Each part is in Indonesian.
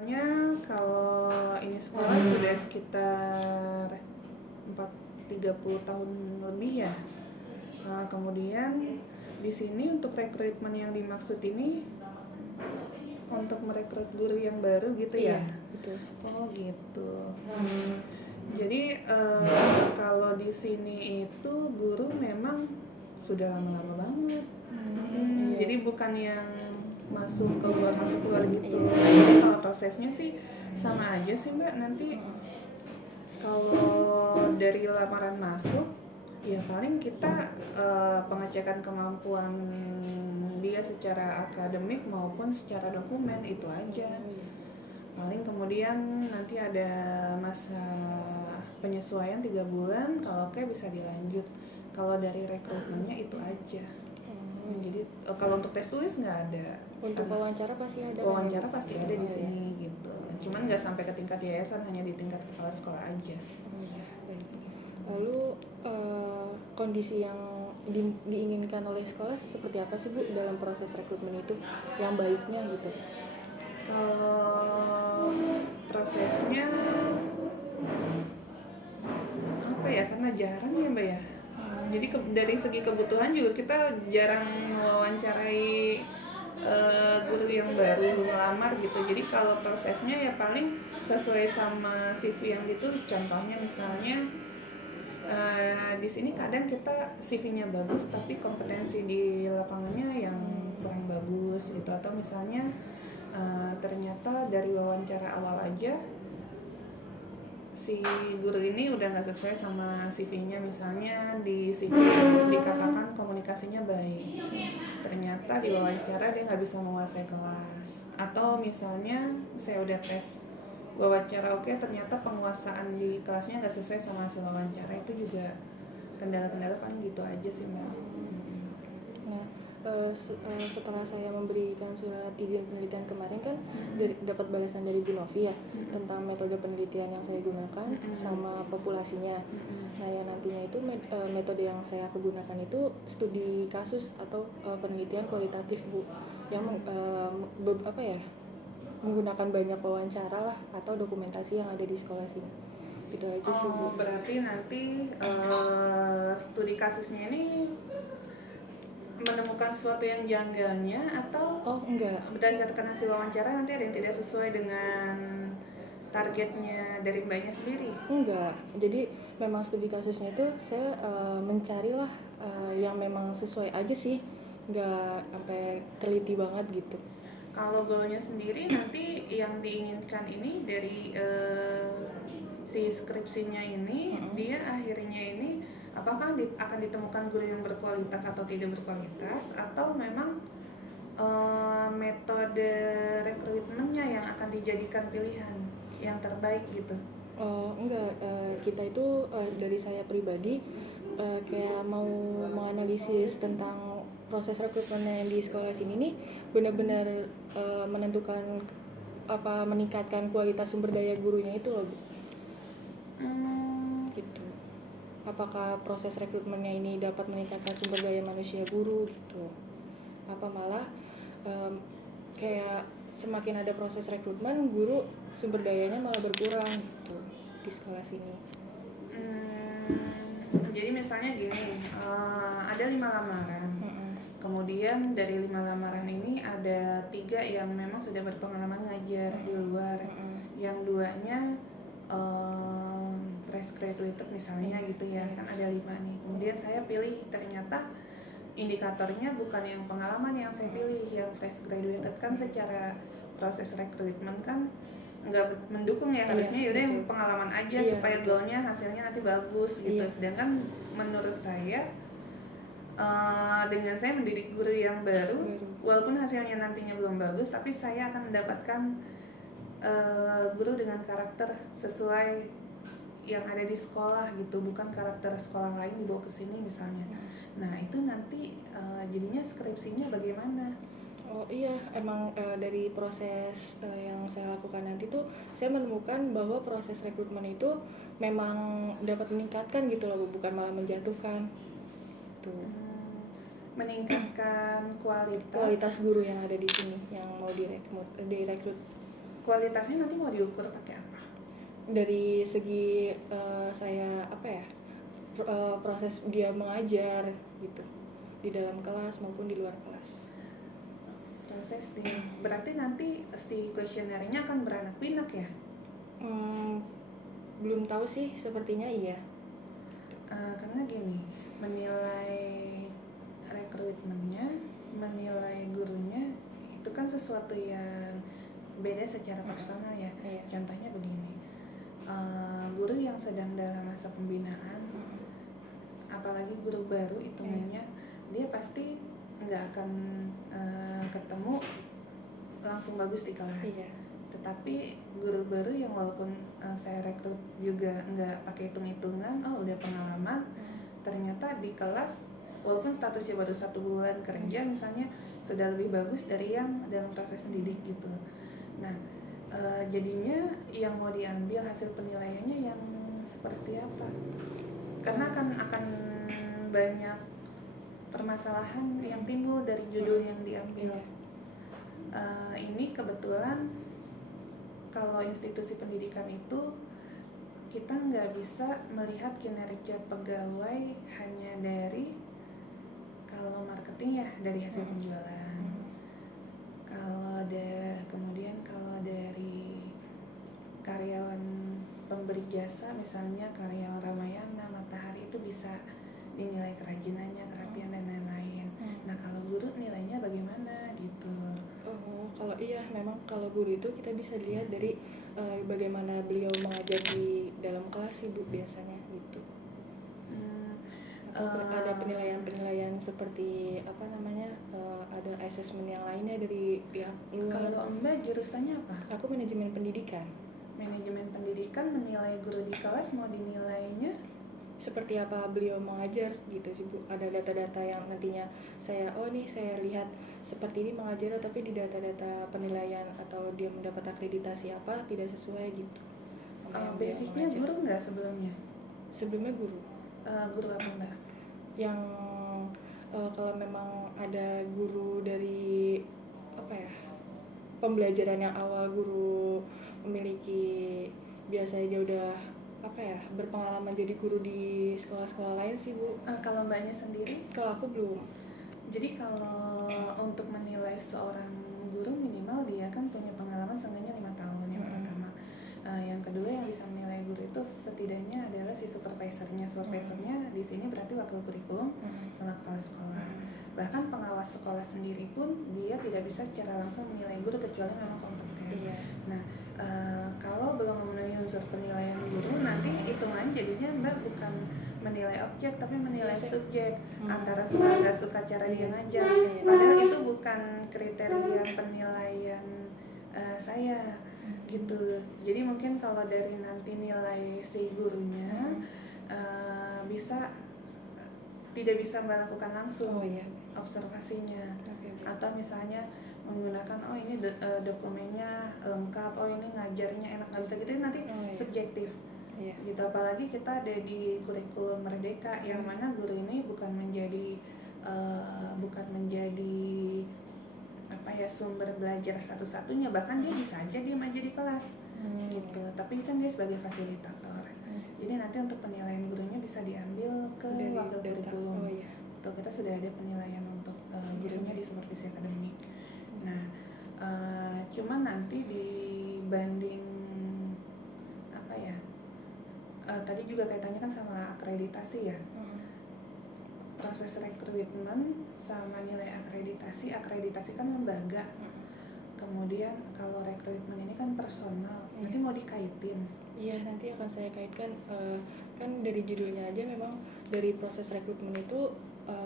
Soalnya kalau ini sekolah sudah sekitar 30 tahun lebih ya. Kemudian di sini untuk rekrutmen yang dimaksud ini untuk merekrut guru yang baru gitu ya? Iya, betul. Oh gitu. Jadi kalau di sini itu guru memang sudah lama-lama banget. Iya. Jadi bukan yang masuk keluar gitu. Iya. Jadi kalau prosesnya sih sama aja sih Mbak. Nanti kalau dari lamaran masuk ya paling kita pengecekan kemampuan dia secara akademik maupun secara dokumen itu aja. Paling kemudian nanti ada masa penyesuaian 3 bulan, kalau oke bisa dilanjut. Kalau dari rekrutmennya itu aja. Jadi kalau untuk tes tulis nggak ada. Untuk wawancara pasti ada. Wawancara pasti ada di sini gitu. Cuman nggak sampai ke tingkat yayasan, hanya di tingkat kepala sekolah aja. Lalu kondisi yang diinginkan oleh sekolah seperti apa sih Bu dalam proses rekrutmen itu yang baiknya gitu? Kalau prosesnya apa ya, karena jarang ya Mbak ya. Jadi dari segi kebutuhan juga kita jarang mewawancarai guru yang baru melamar gitu. Jadi kalau prosesnya ya paling sesuai sama CV yang ditulis. Contohnya misalnya di sini kadang kita CV-nya bagus tapi kompetensi di lapangannya yang kurang bagus gitu, atau misalnya ternyata dari wawancara awal aja si guru ini udah nggak sesuai sama CV-nya. Misalnya di CV dikatakan komunikasinya baik, ternyata di wawancara dia nggak bisa menguasai kelas. Atau misalnya saya udah tes wawancara oke, ternyata penguasaan di kelasnya nggak sesuai sama hasil wawancara. Itu juga kendala-kendala kan gitu aja sih Mbak. Nah, setelah saya memberikan surat izin penelitian kemarin kan dapat balasan dari Bu Novi ya tentang metode penelitian yang saya gunakan sama populasinya. Nah, yang nantinya itu metode yang saya gunakan itu studi kasus atau penelitian kualitatif Bu, yang menggunakan banyak wawancara lah atau dokumentasi yang ada di sekolah sini. Itu aja sih Bu. Berarti nanti studi kasusnya ini menemukan sesuatu yang janggalnya, atau enggak, berdasarkan hasil wawancara nanti ada yang tidak sesuai dengan targetnya dari Mbaknya sendiri? Enggak, jadi memang studi kasusnya itu saya mencarilah yang memang sesuai aja sih, nggak sampai teliti banget gitu. Kalau goalnya sendiri nanti yang diinginkan ini dari si skripsinya ini, dia akhirnya ini apakah akan ditemukan guru yang berkualitas atau tidak berkualitas, atau memang metode rekrutmennya yang akan dijadikan pilihan yang terbaik gitu? Enggak, kita itu dari saya pribadi kayak mau menganalisis tentang proses rekrutmen yang di sekolah sini nih benar-benar menentukan meningkatkan kualitas sumber daya gurunya itu loh Bu. Gitu. Apakah proses rekrutmennya ini dapat meningkatkan sumber daya manusia guru gitu, apa malah kayak semakin ada proses rekrutmen guru sumber dayanya malah berkurang gitu di sekolah sini. Jadi misalnya gini, ada 5 lamaran. Kemudian dari 5 lamaran ini ada 3 yang memang sudah berpengalaman ngajar di luar, yang 2-nya fresh graduated misalnya gitu ya, kan ada 5 nih. Kemudian saya pilih, ternyata indikatornya bukan yang pengalaman yang saya pilih, yang fresh graduated kan secara proses rekrutmen kan nggak mendukung ya, harusnya yaudah yang pengalaman aja supaya goalnya hasilnya nanti bagus gitu. Sedangkan menurut saya dengan saya mendidik guru yang baru, walaupun hasilnya nantinya belum bagus, tapi saya akan mendapatkan guru dengan karakter sesuai yang ada di sekolah gitu, bukan karakter sekolah lain dibawa ke sini misalnya. Nah itu nanti jadinya skripsinya bagaimana? Oh iya, emang dari proses yang saya lakukan nanti tuh saya menemukan bahwa proses rekrutmen itu memang dapat meningkatkan gitu loh, bukan malah menjatuhkan. Tuh. Meningkatkan kualitas guru yang ada di sini yang mau direkrut. kualitasnya nanti mau diukur pakai apa? Dari segi saya proses dia mengajar gitu di dalam kelas maupun di luar kelas. Proses nih, berarti nanti si kuesionernya akan beranak pinak ya? Belum tahu sih, sepertinya iya. Karena gini, menilai rekrutmennya, menilai gurunya itu kan sesuatu yang beda secara personal ya. Iya. Contohnya begini, guru yang sedang dalam masa pembinaan, apalagi guru baru hitungannya, dia pasti nggak akan ketemu langsung bagus di kelas. Iya. Tetapi guru baru yang walaupun saya rekrut juga nggak pakai hitung-hitungan, udah pengalaman, ternyata di kelas walaupun statusnya baru 1 bulan kerja misalnya sudah lebih bagus dari yang dalam proses mendidik gitu. Nah, jadinya yang mau diambil hasil penilaiannya yang seperti apa? Karena akan banyak permasalahan yang timbul dari judul yang diambil. Ini kebetulan kalau institusi pendidikan itu kita nggak bisa melihat kinerja pegawai hanya dari kalau marketing ya dari hasil penjualan. Kemudian kalau dari karyawan pemberi jasa misalnya karyawan Ramayana, Matahari itu bisa dinilai kerajinannya, kerapian dan lain-lain. Nah kalau guru nilainya bagaimana gitu? Kalau iya memang kalau guru itu kita bisa lihat dari bagaimana beliau mengajar di dalam kelas sih Bu biasanya gitu. Atau ada penilaian seperti ada asesmen yang lainnya dari pihak luar. Kalau Mbak jurusannya apa? Aku manajemen pendidikan. Manajemen pendidikan menilai guru di kelas mau dinilainya seperti apa beliau mengajar gitu sih Bu. Ada data-data yang nantinya saya lihat seperti ini mengajar tapi di data-data penilaian atau dia mendapat akreditasi apa tidak sesuai gitu. Basicnya guru nggak sebelumnya? Sebelumnya guru. Guru apa Mbak? Yang kalau memang ada guru dari pembelajaran yang awal guru memiliki biasanya dia udah berpengalaman jadi guru di sekolah-sekolah lain sih Bu. Kalau Mbaknya sendiri? Kalau aku belum. Jadi kalau untuk menilai seorang guru minimal dia kan punya pengalaman seenggaknya 5 tahun yang pertama. Yang kedua yang bisa menilai guru itu setidaknya adalah si supervisornya. Supervisornya di sini berarti wakil kurikulum sama kepala sekolah. Bahkan pengawas sekolah sendiri pun dia tidak bisa secara langsung menilai guru kecuali memang kompeten. Iya. Nah, kalau belum memenuhi unsur penilaian guru, nanti hitungan jadinya Mbak bukan menilai objek tapi menilai subjek, antara suka cara dia ngajar. Padahal itu bukan kriteria penilaian saya gitu. Jadi mungkin kalau dari nanti nilai si gurunya tidak bisa melakukan langsung observasinya. Atau misalnya menggunakan ini dokumennya lengkap, ini ngajarnya enak, nggak bisa gitu, nanti subjektif gitu. Apalagi kita ada di kurikulum Merdeka yang mana guru ini bukan menjadi sumber belajar satu-satunya, bahkan dia bisa aja dia aja di kelas gitu, tapi kan dia sebagai fasilitator. Jadi nanti untuk penilaian gurunya bisa diambil ke wakil kurikulum. Tuh kita sudah ada penilaian untuk gurunya di supervisi akademik. Nah, cuman nanti dibanding tadi juga kaitannya kan sama akreditasi ya. Proses rekrutmen sama nilai akreditasi kan lembaga. Kemudian kalau rekrutmen ini kan personal, nanti mau dikaitin. Iya, nanti akan saya kaitkan. Kan dari judulnya aja memang dari proses rekrutmen itu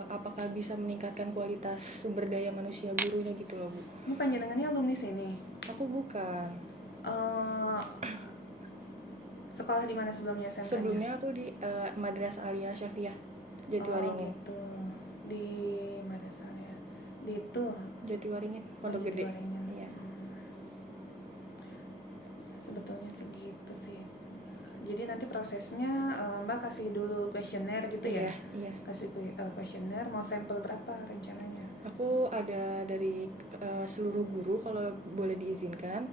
apakah bisa meningkatkan kualitas sumber daya manusia gurunya gitu loh Bu. Ini panjenengannya alumni sini? Aku bukan. Sekolah di mana sebelumnya? Sebelumnya aku di Madrasah Aliyah Syafiah Jatiwaringin. Gitu. Di Madrasah Aliyah. Di itu Jatiwaringin, Pondok Gede. Iya. Sebetulnya segitu sih. Jadi nanti prosesnya Mbak kasih dulu kuesioner gitu ya? Iya. Kasih kuesioner, mau sampel berapa rencananya? Aku ada dari seluruh guru kalau boleh diizinkan.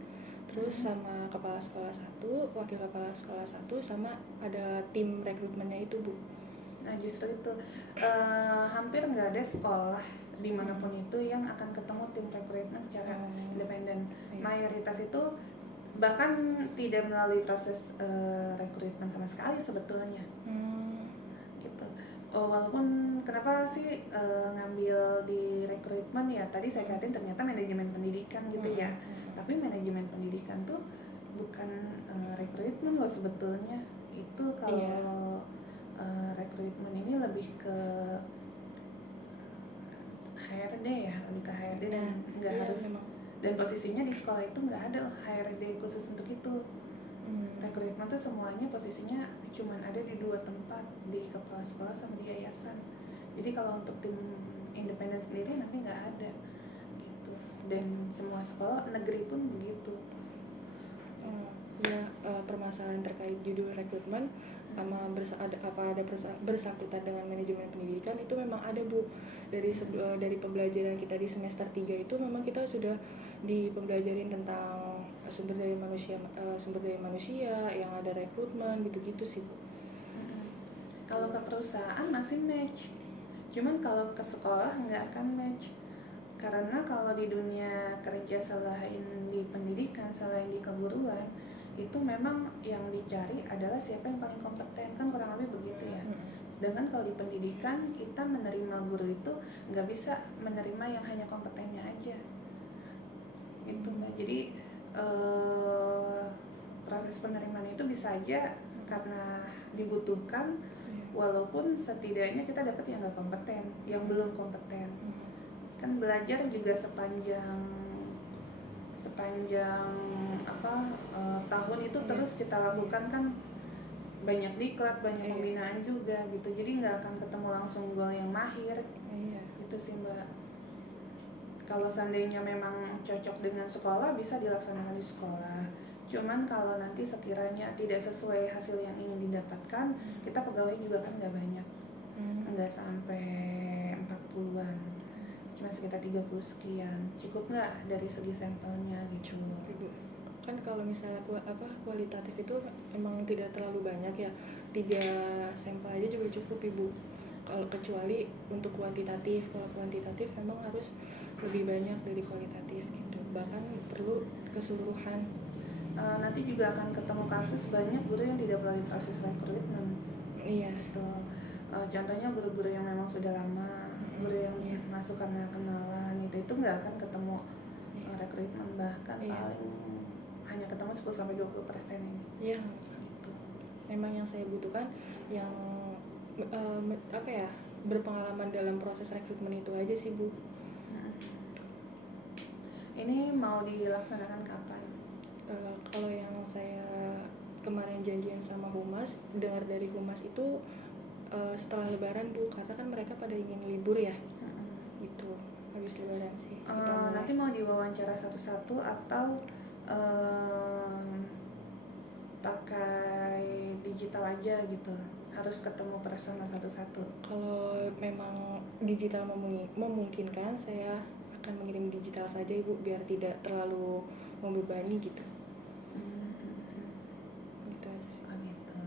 terus sama kepala sekolah satu, wakil kepala sekolah satu, sama ada tim rekrutmennya itu Bu. Nah justru itu hampir nggak ada sekolah dimanapun itu yang akan ketemu tim rekrutmen secara independen. Iya. Mayoritas itu bahkan tidak melalui proses rekrutmen sama sekali sebetulnya. Gitu. Walaupun kenapa sih ngambil di rekrutmen ya, tadi saya katakan ternyata manajemen pendidikan gitu ya. Tapi manajemen pendidikan tuh bukan rekrutmen loh sebetulnya. Itu kalau rekrutmen ini lebih ke HRD ya, lebih ke HRD dan nggak harus memang. Dan posisinya di sekolah itu nggak ada HRD khusus untuk itu. Rekrutmen tuh semuanya posisinya cuma ada di 2 tempat, di kepala sekolah sama di yayasan. Jadi kalau untuk tim independen sendiri nanti nggak ada gitu. Dan semua sekolah negeri pun begitu. Ya, permasalahan terkait judul rekrutmen sama bersangkutan dengan manajemen pendidikan itu memang ada Bu. Dari pembelajaran kita di semester 3 itu memang kita sudah dipembelajarin tentang sumber daya manusia yang ada rekrutmen gitu-gitu sih Bu. Kalau ke perusahaan masih match, cuman kalau ke sekolah nggak akan match. Karena kalau di dunia kerja selain di pendidikan, selain di keguruan, itu memang yang dicari adalah siapa yang paling kompeten, kan kurang lebih begitu ya. Sedangkan kalau di pendidikan kita menerima guru itu nggak bisa menerima yang hanya kompetennya aja itu Mbak. Jadi proses penerimaan itu bisa aja karena dibutuhkan, walaupun setidaknya kita dapat yang nggak kompeten, yang belum kompeten. Kan belajar juga sepanjang tahun itu terus kita lakukan kan, banyak diklat, banyak pembinaan juga gitu. Jadi nggak akan ketemu langsung gol yang mahir. Itu sih Mbak. Kalau seandainya memang cocok dengan sekolah bisa dilaksanakan di sekolah. Cuman kalau nanti sekiranya tidak sesuai hasil yang ingin didapatkan, kita pegawai juga kan nggak banyak, nggak sampai 40-an, cuma sekitar 30 sekian. Cukup nggak dari segi sampelnya gitu? Kan kalau misalnya kualitatif itu emang tidak terlalu banyak ya, 3 sampel aja juga cukup Ibu. Kalau kecuali untuk kuantitatif, kalau kuantitatif memang harus lebih banyak dari kualitatif gitu, bahkan perlu keseluruhan. Nanti juga akan ketemu kasus banyak guru yang tidak melalui proses rekrutmen. Iya. Gitu. Contohnya guru-guru yang memang sudah lama, guru yang masuk karena kenalan itu nggak akan ketemu rekrutmen, bahkan paling hanya ketemu 10-20% ini. Iya. Gitu. Memang yang saya butuhkan yang berpengalaman dalam proses rekrutmen itu aja sih Bu. Ini mau dilaksanakan kapan? Kalau yang saya kemarin janjian sama Humas, dengar dari Humas itu setelah Lebaran Bu, karena kan mereka pada ingin libur ya. Itu habis Lebaran sih. Nanti mau diwawancara satu-satu atau pakai digital aja gitu? Harus ketemu personal satu-satu? Kalau memang digital memungkinkan, saya akan mengirim digital saja Ibu, biar tidak terlalu membebani gitu. Gitu aja sih. Gitu.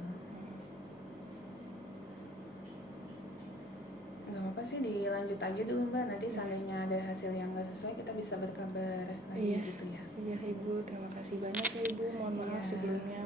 Nggak apa-apa sih, dilanjut aja dulu Mbak. Nanti seandainya ada hasil yang nggak sesuai kita bisa berkabar lagi gitu ya. Iya Ibu, terima kasih banyak ya Ibu. Mohon maaf sebelumnya.